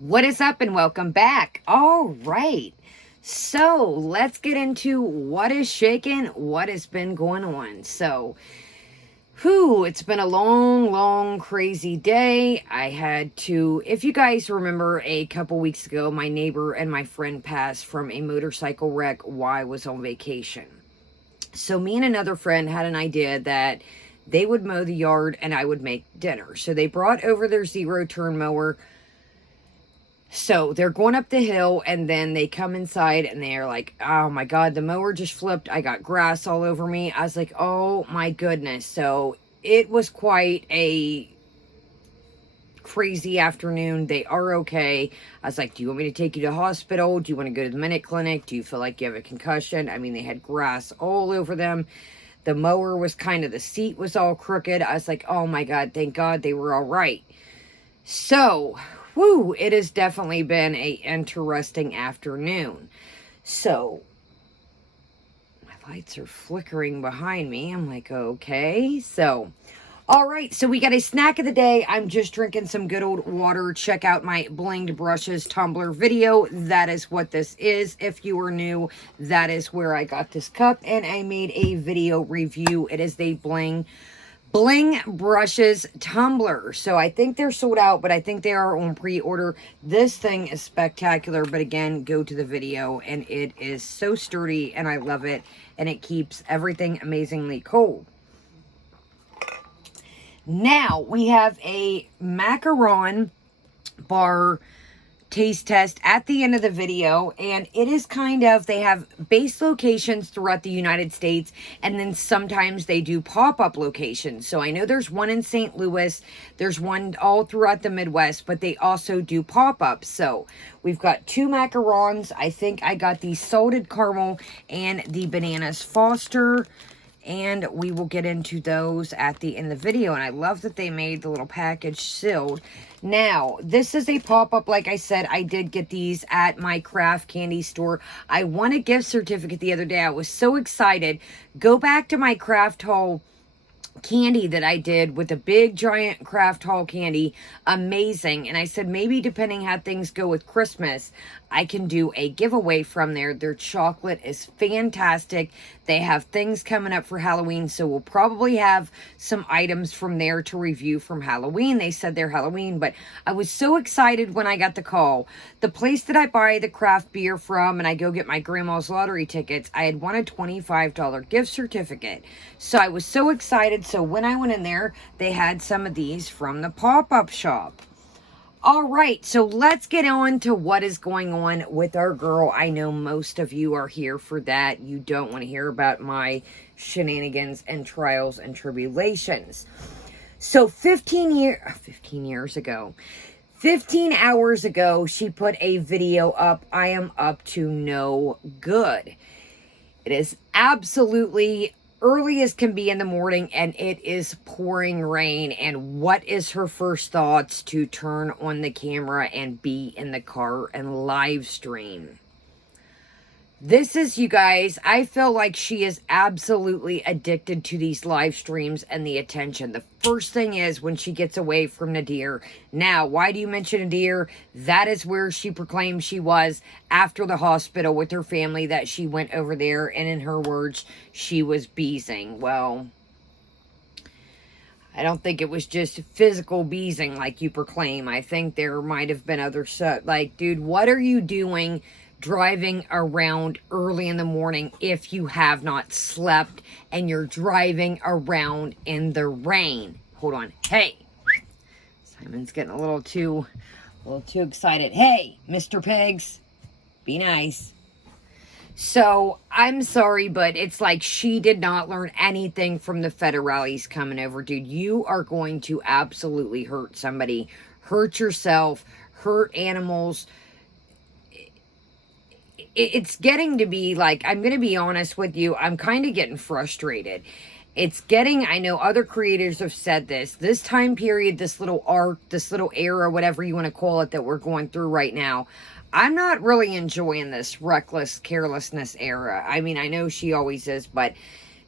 What is up and welcome back. All right. So let's get into what is shaking, what has been going on. It's been a long, crazy day. I had to, if you guys remember a couple weeks ago, my neighbor and my friend passed from a motorcycle wreck while I was on vacation. So me and another friend had an idea that they would mow the yard and I would make dinner. So they brought over their zero-turn mower. So they're going up the hill and then they come inside and they're like, oh my God, the mower just flipped. I got grass all over me. I was like, oh my goodness. So it was quite a crazy afternoon. They are okay. I was like, do you want me to take you to the hospital? Do you want to go to the minute clinic? Do you feel like you have a concussion? I mean, they had grass all over them. The mower was the seat was all crooked. I was like, oh my God, thank God they were all right. So, it has definitely been a interesting afternoon. So, my lights are flickering behind me. I'm like, okay. So, all right. So, we got a snack of the day. I'm just drinking some good old water. Check out my blinged brushes Tumbler video. That is what this is. If you are new, that is where I got this cup. And I made a video review. It is the Bling Brushes Tumbler. So I think they're sold out, but I think they are on pre-order. This thing is spectacular, but again, go to the video and it is so sturdy and I love it, and it keeps everything amazingly cold. Now we have a Macaron bar taste test at the end of the video, and it is they have base locations throughout the United States, and then sometimes they do pop-up locations. So I know there's one in St. Louis, there's one all throughout the Midwest, but they also do pop-ups. So we've got two macarons. I think I got the salted caramel and the bananas Foster, and we will get into those at the end of the video. And I love that they made the little package sealed. Now, this is a pop-up. Like I said, I did get these at my craft candy store. I won a gift certificate the other day. I was so excited. Go back to my craft haul candy that I did with a big giant craft haul candy. Amazing. And I said, maybe depending how things go with Christmas, I can do a giveaway from there. Their chocolate is fantastic. They have things coming up for Halloween, so we'll probably have some items from there to review from Halloween. They said they're Halloween, but I was so excited when I got the call. The place that I buy the craft beer from and I go get my grandma's lottery tickets, I had won a $25 gift certificate. So I was so excited. So when I went in there, they had some of these from the pop-up shop. All right, so let's get on to what is going on with our girl. I know most of you are here for that. You don't want to hear about my shenanigans and trials and tribulations. So 15 hours ago, she put a video up. I am up to no good. It is absolutely early as can be in the morning, and it is pouring rain. And what is her first thoughts? To turn on the camera and be in the car and live stream. This is, you guys, I feel like she is absolutely addicted to these live streams and the attention. The first thing is when she gets away from Nadir. Now, why do you mention Nadir? That is where she proclaimed she was after the hospital with her family, that she went over there, and in her words, she was beezing. Well, I don't think it was just physical beezing like you proclaim. I think there might have been other stuff. Like, dude, what are you doing driving around early in the morning if you have not slept and you're driving around in the rain? Hold on. Hey, Simon's getting a little too excited. Hey, Mr. Pigs, be nice. So I'm sorry, but it's like she did not learn anything from the federales coming over. Dude, you are going to absolutely hurt somebody, hurt yourself, hurt animals. It's getting to be like, I'm going to be honest with you, I'm kind of getting frustrated. It's getting, I know other creators have said this time period, this little arc, this little era, whatever you want to call it, that we're going through right now, I'm not really enjoying this reckless carelessness era. I mean, I know she always is, but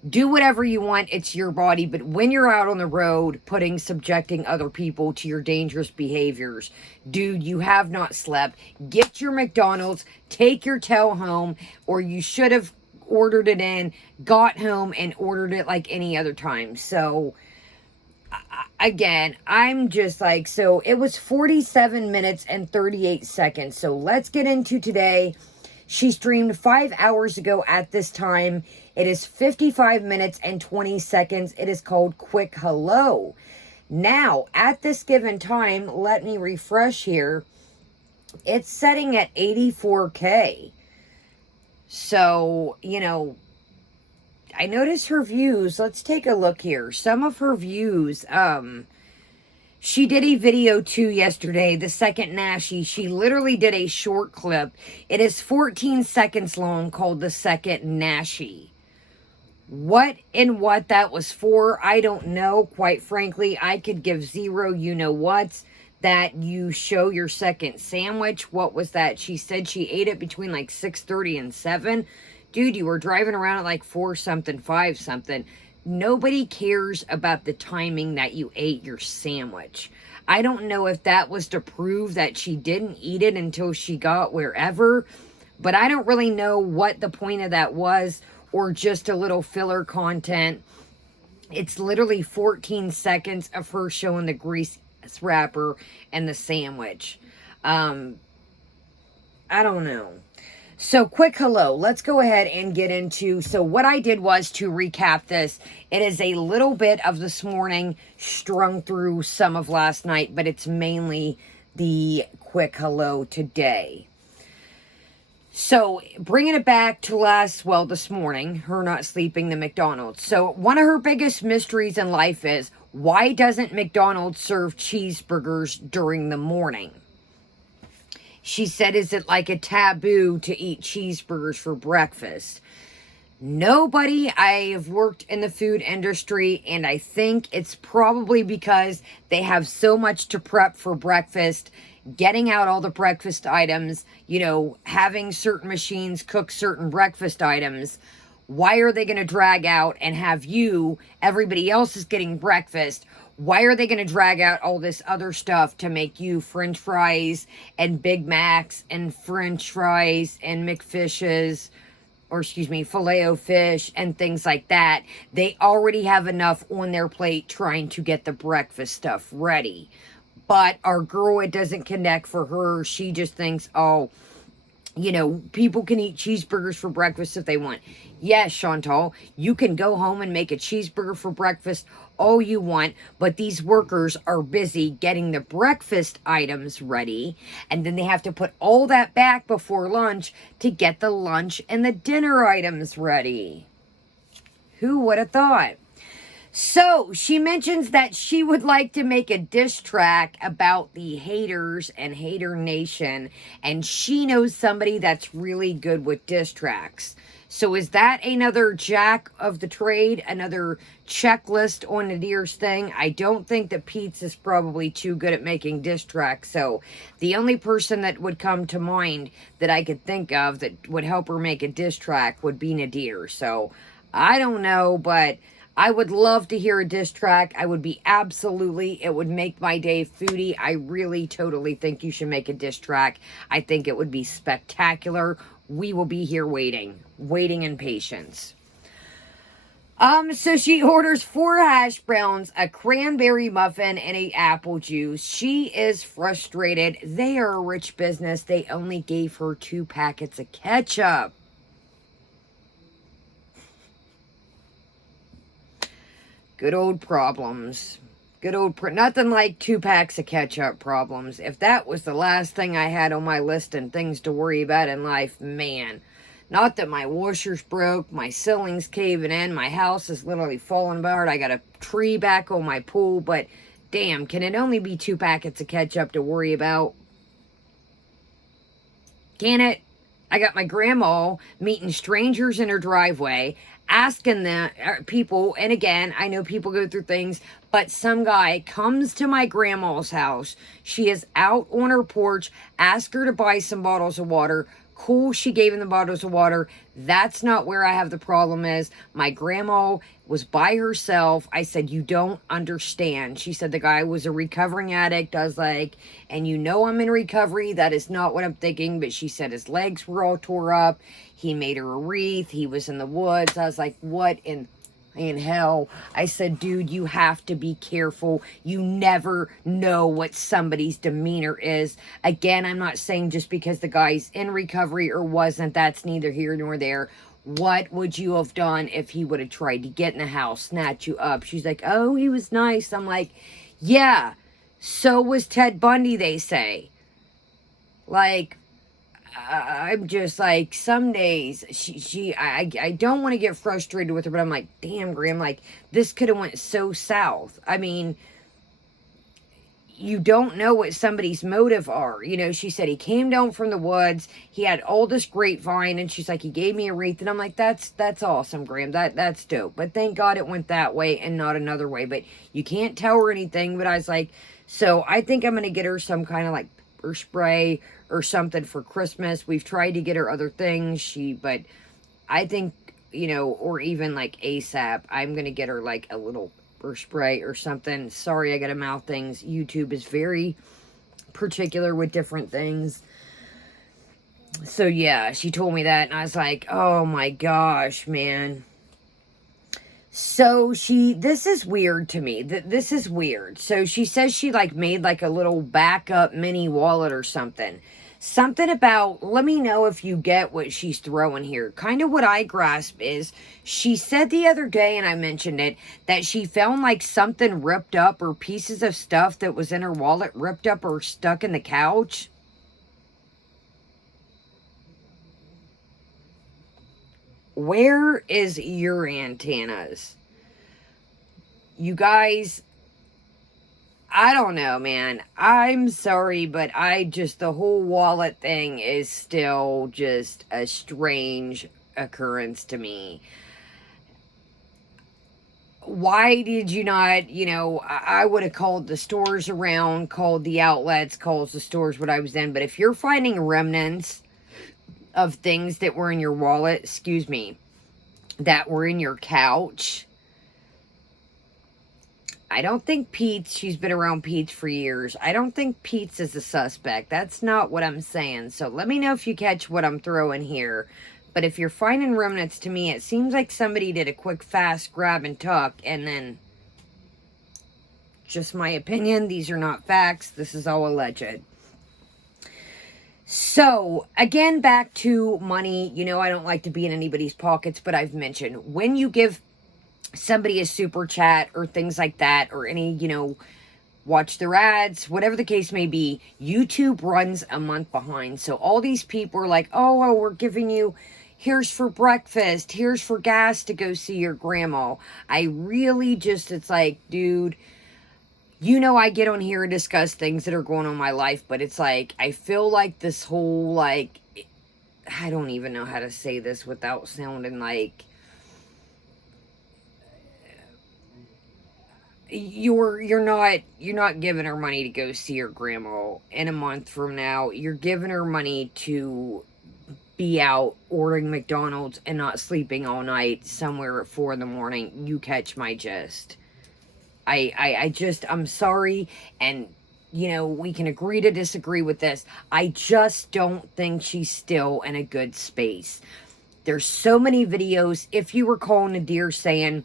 Do whatever you want. It's your body. But when you're out on the road, subjecting other people to your dangerous behaviors, dude, you have not slept. Get your McDonald's, take your tail home, or you should have ordered it in, got home, and ordered it like any other time. So, again, I'm just like, so it was 47 minutes and 38 seconds. So let's get into today. She streamed 5 hours ago at this time. It is 55 minutes and 20 seconds. It is called Quick Hello. Now, at this given time, let me refresh here. It's setting at 84K. So, you know, I notice her views. Let's take a look here. Some of her views, she did a video too yesterday, the second Nashi. She literally did a short clip. It is 14 seconds long, called the second Nashi. What that was for, I don't know. Quite frankly, I could give zero you-know-whats. That you show your second sandwich. What was that? She said she ate it between like 6:30 and 7. Dude, you were driving around at like 4 something, 5 something. Nobody cares about the timing that you ate your sandwich. I don't know if that was to prove that she didn't eat it until she got wherever, but I don't really know what the point of that was, or just a little filler content. It's literally 14 seconds of her showing the grease wrapper and the sandwich. I don't know. So, quick hello. Let's go ahead and get into... So, what I did was to recap this. It is a little bit of this morning strung through some of last night, but it's mainly the quick hello today. So, bringing it back to this morning, her not sleeping, the McDonald's. So, one of her biggest mysteries in life is, why doesn't McDonald's serve cheeseburgers during the morning? She said, is it like a taboo to eat cheeseburgers for breakfast? Nobody. I have worked in the food industry, and I think it's probably because they have so much to prep for breakfast, getting out all the breakfast items, you know, having certain machines cook certain breakfast items. Why are they going to drag out and have everybody else is getting breakfast? Why are they going to drag out all this other stuff to make you French fries and Big Macs and French fries and McFishes, Filet-O-Fish and things like that? They already have enough on their plate trying to get the breakfast stuff ready. But our girl, it doesn't connect for her. She just thinks, oh, you know, people can eat cheeseburgers for breakfast if they want. Yes, Chantal, you can go home and make a cheeseburger for breakfast all you want, but these workers are busy getting the breakfast items ready, and then they have to put all that back before lunch to get the lunch and the dinner items ready. Who would have thought? So, she mentions that she would like to make a diss track about the haters and Hater Nation, and she knows somebody that's really good with diss tracks. So, is that another jack of the trade, another checklist on Nadir's thing? I don't think that Pete's is probably too good at making diss tracks, so the only person that would come to mind that I could think of that would help her make a diss track would be Nadir. So, I don't know, but I would love to hear a diss track. I would be it would make my day. Foodie, I really totally think you should make a diss track. I think it would be spectacular. We will be here waiting in patience. So she orders 4 hash browns, a cranberry muffin, and an apple juice. She is frustrated. They are a rich business. They only gave her 2 packets of ketchup. Good old problems. Nothing like 2 packs of ketchup problems. If that was the last thing I had on my list and things to worry about in life, man. Not that my washer's broke, my ceiling's caving in, my house is literally falling apart, I got a tree back on my pool, but damn, can it only be 2 packets of ketchup to worry about? Can it? I got my grandma meeting strangers in her driveway, asking the people, and again, I know people go through things, but some guy comes to my grandma's house. She is out on her porch, ask her to buy some bottles of water, Cool, she gave him the bottles of water. That's not where I have the problem is. My grandma was by herself. I said, you don't understand. She said the guy was a recovering addict. I was like, and you know I'm in recovery. That is not what I'm thinking. But she said his legs were all tore up. He made her a wreath. He was in the woods. I was like, what in hell? I said, dude, you have to be careful. You never know what somebody's demeanor is. Again, I'm not saying just because the guy's in recovery or wasn't, that's neither here nor there. What would you have done if he would have tried to get in the house, snatch you up? She's like, oh, he was nice. I'm like, yeah, so was Ted Bundy, they say. Like, I'm just like, some days I don't want to get frustrated with her, but I'm like, damn, Graham, like, this could have went so south. I mean, you don't know what somebody's motive are. You know, she said he came down from the woods. He had all this grapevine, and she's like, he gave me a wreath, and I'm like, that's awesome, Graham. That's dope. But thank God it went that way and not another way. But you can't tell her anything. But I was like, so I think I'm gonna get her some kind of like pepper spray or something for Christmas. We've tried to get her other things. But I think, you know, or even like ASAP, I'm gonna get her like a little or spray or something. Sorry, I gotta mouth things. YouTube is very particular with different things. So yeah, she told me that, and I was like, oh my gosh, man. So this is weird to me. This is weird. So she says she like made like a little backup mini wallet or something. Something about, let me know if you get what she's throwing here. Kind of what I grasp is, she said the other day, and I mentioned it, that she found like something ripped up or pieces of stuff that was in her wallet ripped up or stuck in the couch. Where is your antennas? You guys, I don't know, man. I'm sorry, but the whole wallet thing is still just a strange occurrence to me. Why did you not, you know, I would have called the stores around, called the outlets, called the stores what I was in. But if you're finding remnants of things that were in your wallet, that were in your couch, I don't think Pete's, she's been around Pete's for years. I don't think Pete's is a suspect. That's not what I'm saying. So let me know if you catch what I'm throwing here. But if you're finding remnants, to me, it seems like somebody did a quick, fast grab and tuck. And then, just my opinion, these are not facts. This is all alleged. So, again, back to money. You know, I don't like to be in anybody's pockets, but I've mentioned, when you give somebody a super chat or things like that, or any, you know, watch their ads, whatever the case may be, YouTube runs a month behind. So all these people are like, oh, well, we're giving you, here's for breakfast, here's for gas to go see your grandma. I really just, it's like, dude, you know, I get on here and discuss things that are going on in my life, but it's like, I feel like this whole, like, I don't even know how to say this without sounding like, you're not giving her money to go see her grandma in a month from now. You're giving her money to be out ordering McDonald's and not sleeping all night somewhere at 4 in the morning. You catch my gist. I'm sorry, and you know, we can agree to disagree with this. I just don't think she's still in a good space. There's so many videos. If you recall Nadir saying,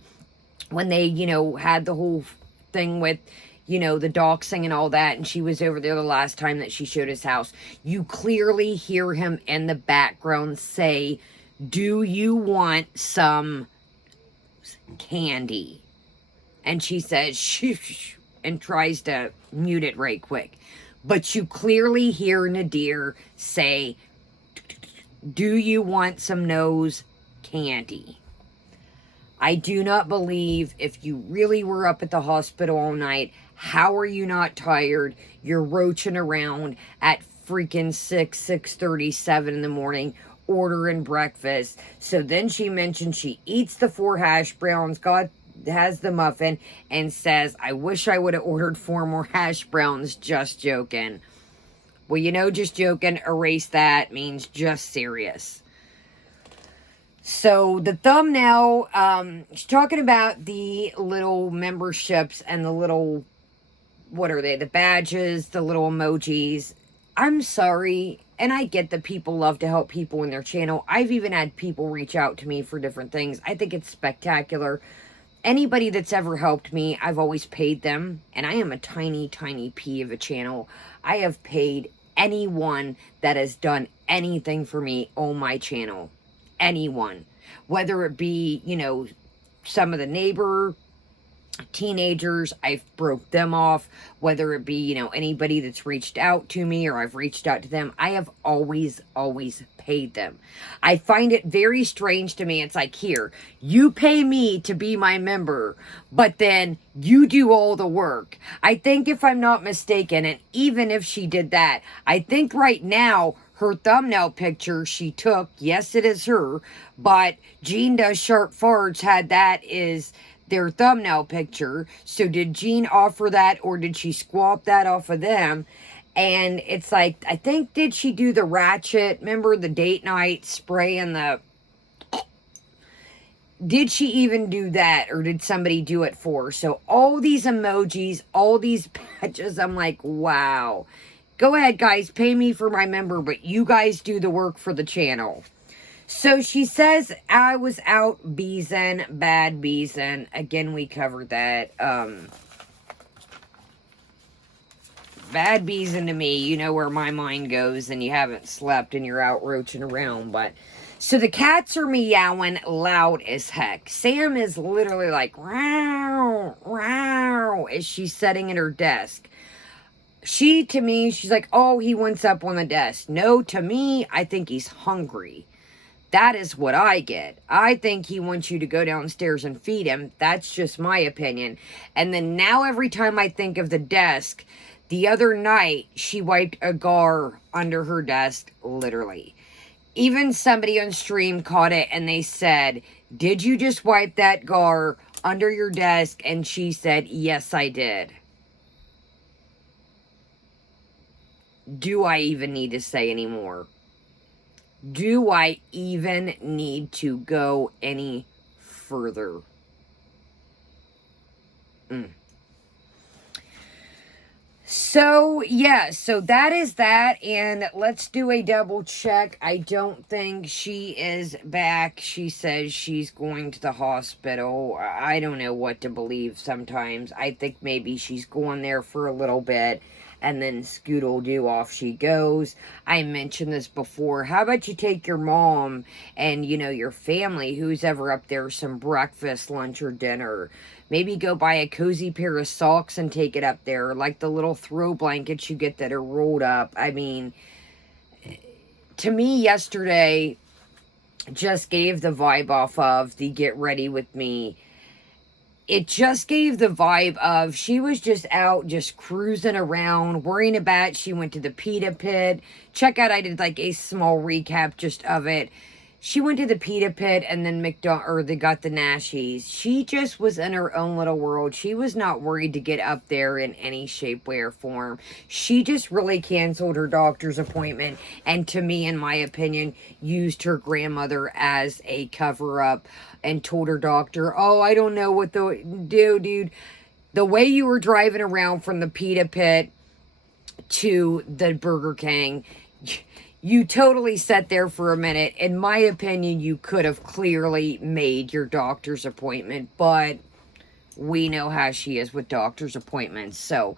when they, you know, had the whole thing with, you know, the doxing and all that, and she was over there the last time that she showed his house, you clearly hear him in the background say, do you want some candy? And she says, shh, and tries to mute it right quick. But you clearly hear Nadir say, do you want some nose candy? I do not believe, if you really were up at the hospital all night, how are you not tired? You're roaching around at freaking 6:37 in the morning, ordering breakfast. So then she mentioned she eats the 4 hash browns, has the muffin, and says, I wish I would have ordered 4 more hash browns. Just joking. Well, you know, just joking. Erase that means just serious. So the thumbnail, she's talking about the little memberships and the little, what are they? The badges, the little emojis. I'm sorry. And I get that people love to help people in their channel. I've even had people reach out to me for different things. I think it's spectacular. Anybody that's ever helped me, I've always paid them. And I am a tiny, tiny pea of a channel. I have paid anyone that has done anything for me on my channel. Anyone. Whether it be, you know, some of the neighbor teenagers, I've broke them off. Whether it be, you know, anybody that's reached out to me or I've reached out to them, I have always paid them. I find it very strange to me. It's like, here, you pay me to be my member, but then you do all the work. I think, if I'm not mistaken, and even if she did that, I think right now her thumbnail picture she took, yes, it is her, but Jean Does Sharp Farts had that is their thumbnail picture. So did Jean offer that, or did she swap that off of them? And it's like, I think, did she do the ratchet? Remember the date night spray and the... Did she even do that, or did somebody do it for her? So all these emojis, all these badges, I'm like, wow. Go ahead, guys, pay me for my member, but you guys do the work for the channel. So she says, I was out beezing, bad beezing. Again, we covered that. Bad beezing to me, you know where my mind goes, and you haven't slept and you're out roaching around. But so the cats are meowing loud as heck. Sam is literally like, wow, wow, as she's sitting at her desk. To me, she's like, oh, he wants up on the desk. No, to me, I think he's hungry. That is what I get. I think he wants you to go downstairs and feed him. That's just my opinion. And then now every time I think of the desk, the other night she wiped a gar under her desk, literally. Even somebody on stream caught it and they said, did you just wipe that gar under your desk? And she said, yes, I did. Do I even need to say any more? Do I even need to go any further? So, yeah, so that is that, and let's do a double check. I don't think she is back. She says she's going to the hospital. I don't know what to believe sometimes. I think maybe she's going there for a little bit, and then scoodle-doo, off she goes. I mentioned this before. How about you take your mom and, you know, your family, who's ever up there, some breakfast, lunch, or dinner. Maybe go buy a cozy pair of socks and take it up there, like the little throw blankets you get that are rolled up. I mean, to me, yesterday just gave the vibe off of the get ready with me. It just gave the vibe of she was just out, just cruising around, worrying about, she went to the pita pit. Check out, I did like a small recap just of it. She went to the pita pit and then they got the Nashies. She just was in her own little world. She was not worried to get up there in any shape, way, or form. She just really canceled her doctor's appointment, and to me, in my opinion, used her grandmother as a cover-up and told her doctor, oh, I don't know what to do, dude. The way you were driving around from the pita pit to the Burger King, you totally sat there for a minute. In my opinion, you could have clearly made your doctor's appointment, but we know how she is with doctor's appointments. So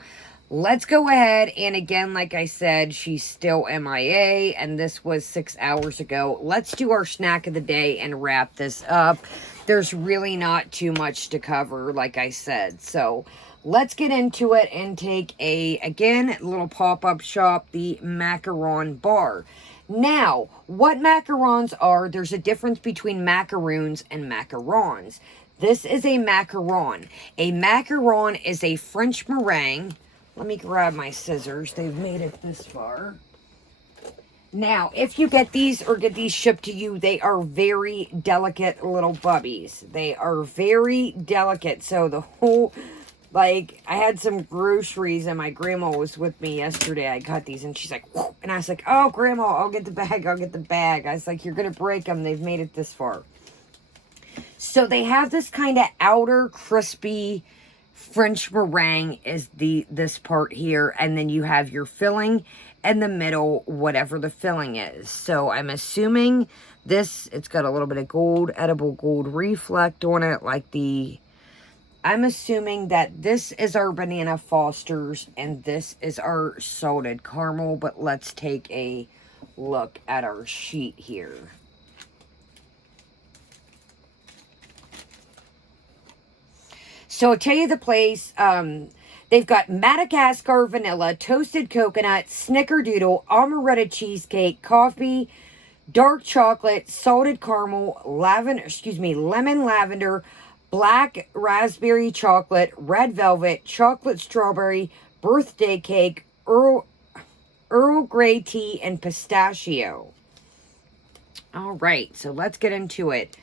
let's go ahead. And again, like I said, she's still MIA, and this was 6 hours ago. Let's do our snack of the day and wrap this up. There's really not too much to cover, like I said. So let's get into it and take again, little pop-up shop, the Macaron bar. Now, what macarons are, there's a difference between macaroons and macarons. This is a macaron. A macaron is a French meringue. Let me grab my scissors. They've made it this far. Now, if you get these or get these shipped to you, they are very delicate little bubbies. They are very delicate. So the whole Like, I had some groceries and my grandma was with me yesterday. I got these and she's like, whoa. And I was like, oh, grandma, I'll get the bag. I'll get the bag. I was like, you're going to break them. They've made it this far. So they have this kind of outer crispy French meringue is this part here. And then you have your filling in the middle, whatever the filling is. So I'm assuming it's got a little bit of gold, edible gold reflect on it, like I'm assuming that this is our Banana Foster's and this is our salted caramel, but let's take a look at our sheet here. So I'll tell you the place. They've got Madagascar vanilla, toasted coconut, snickerdoodle, amaretto cheesecake, coffee, dark chocolate, salted caramel, lemon lavender, black raspberry chocolate, red velvet, chocolate strawberry, birthday cake, Earl Grey tea, and pistachio. All right, so let's get into it.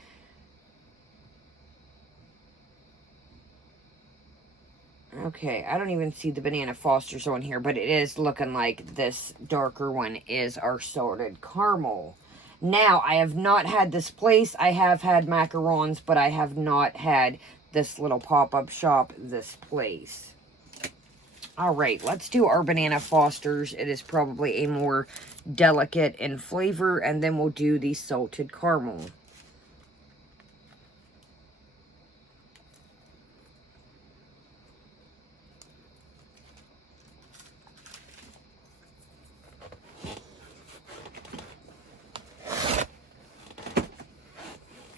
Okay, I don't even see the Banana Foster's on here, but it is looking like this darker one is our salted caramel. Now, I have not had this place. I have had macarons, but I have not had this little pop-up shop, this place. All right, let's do our Banana Foster's. It is probably a more delicate in flavor, and then we'll do the salted caramel.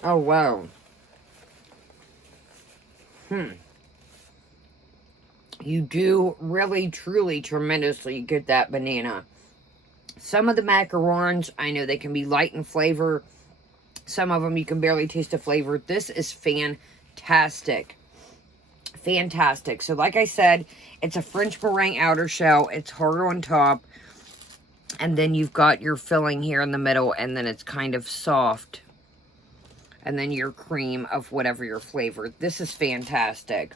Oh, wow. You do really, truly, tremendously get that banana. Some of the macarons, I know they can be light in flavor. Some of them you can barely taste the flavor. This is fantastic. Fantastic. So like I said, it's a French meringue outer shell. It's hard on top. And then you've got your filling here in the middle. And then it's kind of soft. And then your cream of whatever your flavor. This is fantastic.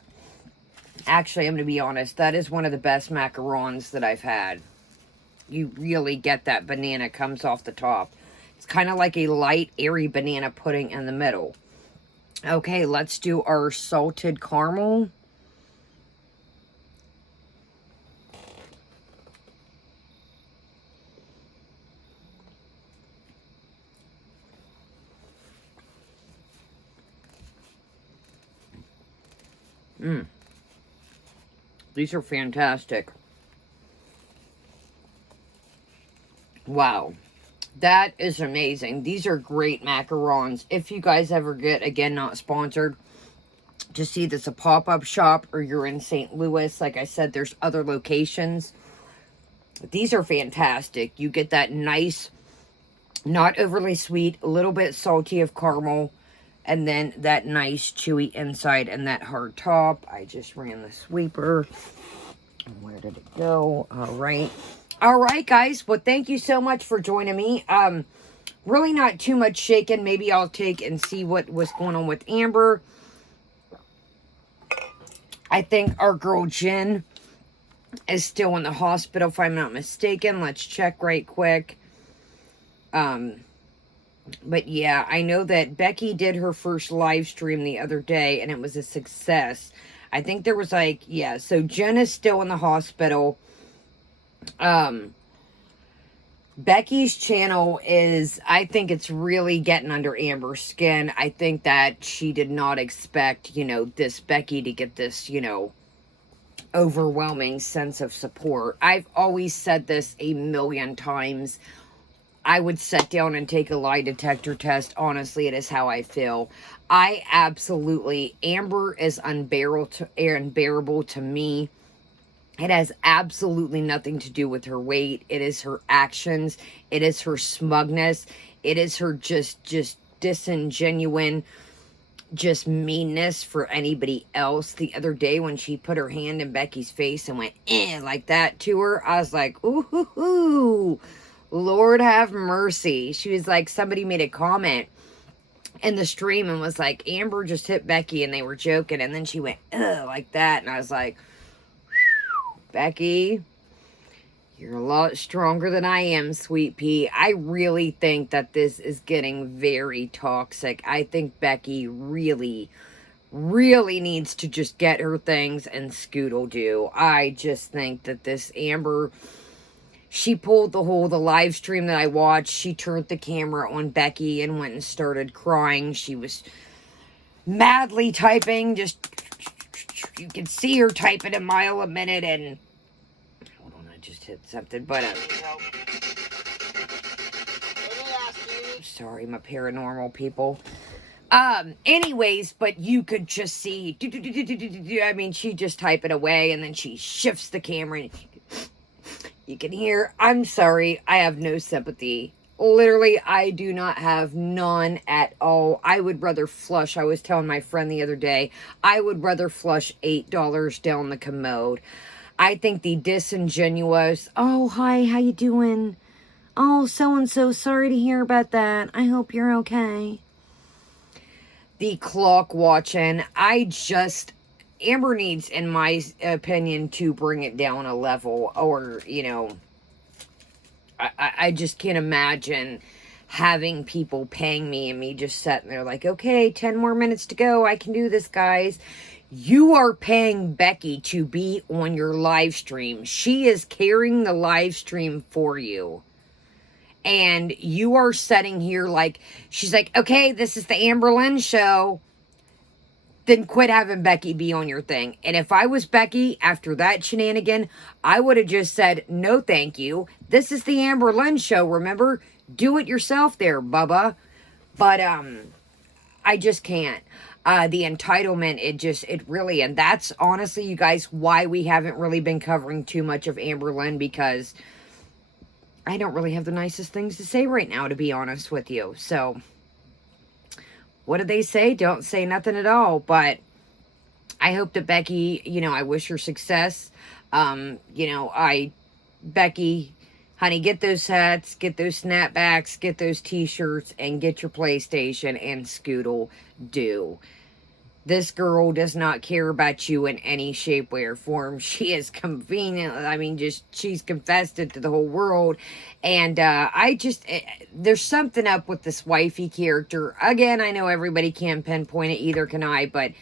Actually, I'm going to be honest. That is one of the best macarons that I've had. You really get that banana comes off the top. It's kind of like a light, airy banana pudding in the middle. Okay, let's do our salted caramel. These are fantastic. Wow. That is amazing. These are great macarons. If you guys ever get, again, not sponsored, to see this a pop-up shop or you're in St. Louis, like I said, there's other locations. These are fantastic. You get that nice, not overly sweet, a little bit salty of caramel, and then that nice chewy inside and that hard top. I just ran the sweeper. Where did it go? All right. All right, guys. Well, thank you so much for joining me. Really not too much shaking. Maybe I'll take and see what was going on with Amber. I think our girl Jen is still in the hospital, if I'm not mistaken. Let's check right quick. But yeah, I know that Becky did her first live stream the other day, and it was a success. I think there was like, yeah, so Jen is still in the hospital. Becky's channel is, I think it's really getting under Amber's skin. I think that she did not expect, you know, this Becky to get this, you know, overwhelming sense of support. I've always said this a million times. I would sit down and take a lie detector test. Honestly, it is how I feel. I absolutely, Amber is unbearable to me. It has absolutely nothing to do with her weight. It is her actions. It is her smugness. It is her just disingenuine, just meanness for anybody else. The other day when she put her hand in Becky's face and went, like that to her, I was like, ooh, Lord have mercy. She was like, somebody made a comment in the stream and was like, Amber just hit Becky, and they were joking, and then she went, ugh, like that, and I was like, Becky, you're a lot stronger than I am, sweet pea. I really think that this is getting very toxic. I think Becky really needs to just get her things and scoodle-doo. I just think that this Amber, she pulled the live stream that I watched. She turned the camera on Becky and went and started crying. She was madly typing. Just, you could see her typing a mile a minute. And hold on, I just hit something. But sorry, my paranormal people. Anyways, but you could just see, I mean, she just type it away, and then she shifts the camera, and you can hear, I'm sorry, I have no sympathy. Literally, I do not have none at all. I would rather flush, I was telling my friend the other day, I would rather flush $8 down the commode. I think the disingenuous, oh, hi, how you doing? Oh, so-and-so, sorry to hear about that. I hope you're okay. The clock watching, Amber needs, in my opinion, to bring it down a level, or, you know, I just can't imagine having people paying me and me just sitting there like, okay, 10 more minutes to go, I can do this, guys. You are paying Becky to be on your live stream. She is carrying the live stream for you. And you are sitting here like, she's like, okay, this is the Amber Lynn show. Then quit having Becky be on your thing. And if I was Becky, after that shenanigan, I would have just said, no thank you. This is the Amber Lynn show, remember? Do it yourself there, Bubba. But, I just can't. The entitlement, it really, and that's honestly, you guys, why we haven't really been covering too much of Amber Lynn, because I don't really have the nicest things to say right now, to be honest with you. So, what do they say? Don't say nothing at all. But I hope that Becky, you know, I wish her success. You know, Becky, honey, get those hats, get those snapbacks, get those t-shirts, and get your PlayStation and scoodle-doo. This girl does not care about you in any shape, way, or form. She is convenient. I mean, she's confessed it to the whole world. And there's something up with this wifey character. Again, I know everybody can't pinpoint it, either can I, but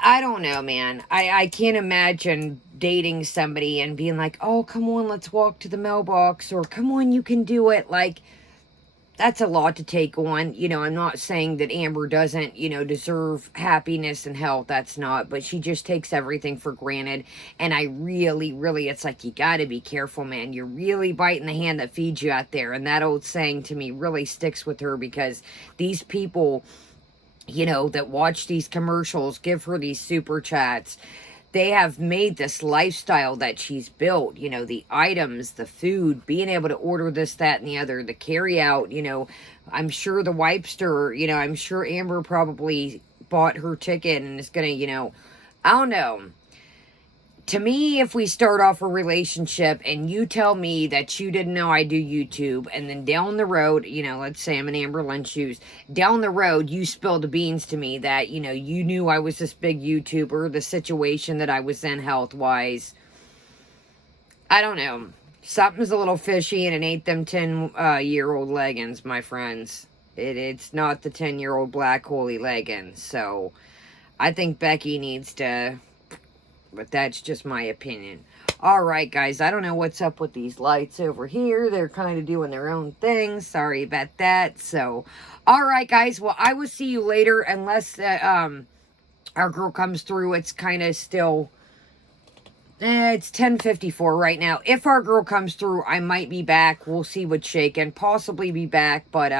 I don't know, man. I can't imagine dating somebody and being like, oh, come on, let's walk to the mailbox, or come on, you can do it. Like, that's a lot to take on. You know, I'm not saying that Amber doesn't, you know, deserve happiness and health. That's not. But she just takes everything for granted. And I really, it's like, you got to be careful, man. You're really biting the hand that feeds you out there. And that old saying to me really sticks with her, because these people, you know, that watch these commercials, give her these super chats, they have made this lifestyle that she's built, you know, the items, the food, being able to order this, that, and the other, the carry out, you know, I'm sure the Wipester, you know, I'm sure Amber probably bought her ticket and is going to, you know, I don't know. To me, if we start off a relationship and you tell me that you didn't know I do YouTube, and then down the road, you know, let's say I'm in Amber Lynn shoes, down the road you spilled the beans to me that, you know, you knew I was this big YouTuber, the situation that I was in health-wise, I don't know. Something's a little fishy, and it ain't them 10-year-old leggings, my friends. It's not the 10-year-old black holy leggings. So, I think Becky needs to... But that's just my opinion. Alright, guys. I don't know what's up with these lights over here. They're kind of doing their own thing. Sorry about that. So, alright, guys. Well, I will see you later. Unless our girl comes through. It's kind of still... it's 10:54 right now. If our girl comes through, I might be back. We'll see what's shaking. Possibly be back. But,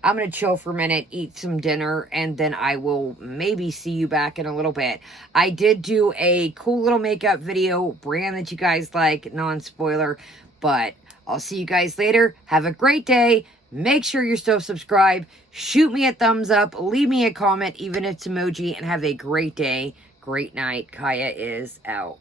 I'm going to chill for a minute, eat some dinner, and then I will maybe see you back in a little bit. I did do a cool little makeup video, brand that you guys like, non-spoiler, but I'll see you guys later. Have a great day. Make sure you're still subscribed. Shoot me a thumbs up. Leave me a comment, even if it's emoji, and have a great day, great night. Kaya is out.